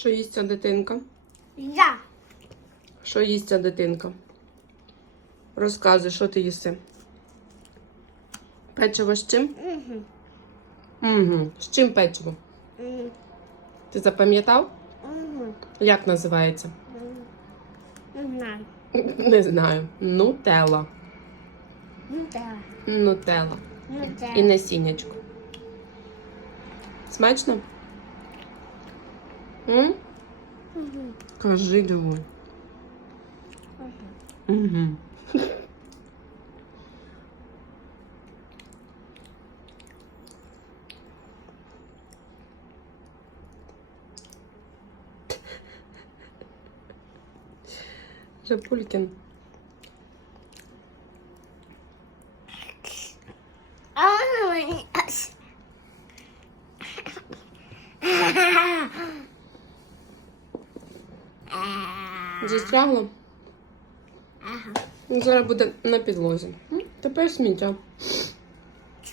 Що їсть ця дитинка? Я. Що їсть ця дитинка? Розказуй, що ти їси? Печиво з чим? Угу. Угу. З чим печиво? Угу. Ти запам'ятав? Угу. Як називається? Не знаю. Не знаю. Нутелла. Ну да. Нутелла. Ну. І насіннячко. Смачно? М? Угу. Кажи давай. Угу. Жапулькін. А вона Застрягло? Ага. Зараз буде на підлозі. Тепер сміття.